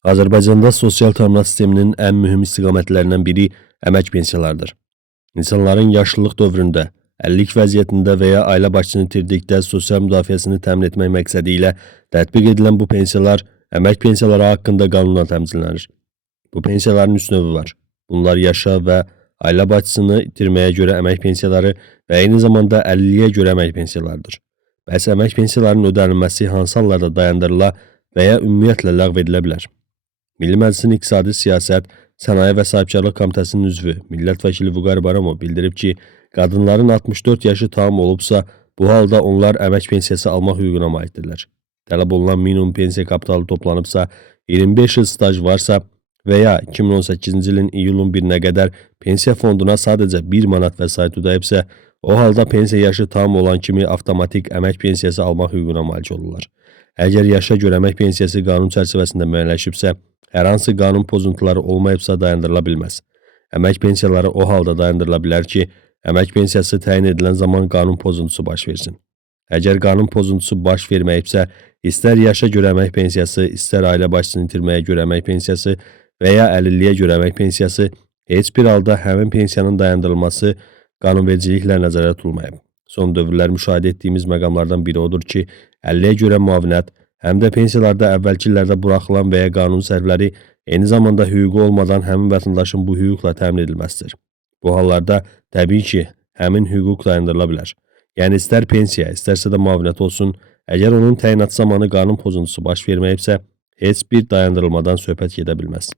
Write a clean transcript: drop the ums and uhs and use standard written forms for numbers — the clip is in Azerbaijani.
Azərbaycanda sosial təminat sisteminin ən mühüm istiqamətlərindən biri əmək pensiyalarıdır. İnsanların yaşlılıq dövründə, əlillik vəziyyətində və ya ailə başçısını itirdikdə sosial müdafiəsini təmin etmək məqsədi ilə tətbiq edilən bu pensiyalar əmək pensiyaları haqqında qanunla təmizlənir. Bu pensiyaların 3 növü var. Bunlar yaşa və ailə başçısını itirməyə görə əmək pensiyaları və eyni zamanda əlilliyə görə əmək pensiyalarıdır. Bəs əmək pensiyalarının ödənilməsi hansı hallarda dayandırıla və ya ümumiyyətlə ləğv edilə bilər? Milli Məclisin İqtisadi Siyasət, Sənaye və Sahibkarlıq Komitəsinin üzvü Millət vəkili Vüqar Baramov bildirib ki, qadınların 64 yaşı tam olubsa, bu halda onlar əmək pensiyası almaq hüququna malikdirlər. Tələb olunan minimum pensiya kapitalı toplanıbsa, 25 il staj varsa və ya 2018-ci ilin iyulun 1-nə qədər pensiya fonduna sadəcə 1 manat vəsait ödəyibsə, o halda pensiya yaşı tam olan kimi avtomatik əmək pensiyası almaq hüququna malik olurlar. Əgər yaşa görə əmək pensiyası qanun çərçivəsində müəyyənləşibsə, hər hansı qanun pozuntuları olmayıbsa dayandırıla bilməz. Əmək pensiyaları o halda dayandırıla bilər ki, əmək pensiyası təyin edilən zaman qanun pozuntusu baş versin. Əgər qanun pozuntusu baş verməyibsə, istər yaşa görə əmək pensiyası, istər ailə başçısını itirməyə görə əmək pensiyası və ya əlilliyə görə əmək pensiyası, heç bir halda həmin pensiyanın dayandırılması qanunvericiliklə nəzərdə tutulmayıb. Son dövrlər müşahidə etdiyimiz məqamlardan biri odur ki, əlilliyə görə müavinət, həm də pensiyalarda əvvəlki illərdə buraxılan və ya qanun səhvləri eyni zamanda hüququ olmadan həmin vətəndaşın bu hüquqla təmin edilməsidir. Bu hallarda təbii ki, həmin hüquq dayandırıla bilər. Yəni istər pensiya, istərsə də müavinət olsun, əgər onun təyinatı zamanı qanun pozuntusu baş verməyibsə, heç bir dayandırılmadan söhbət gedə bilməz.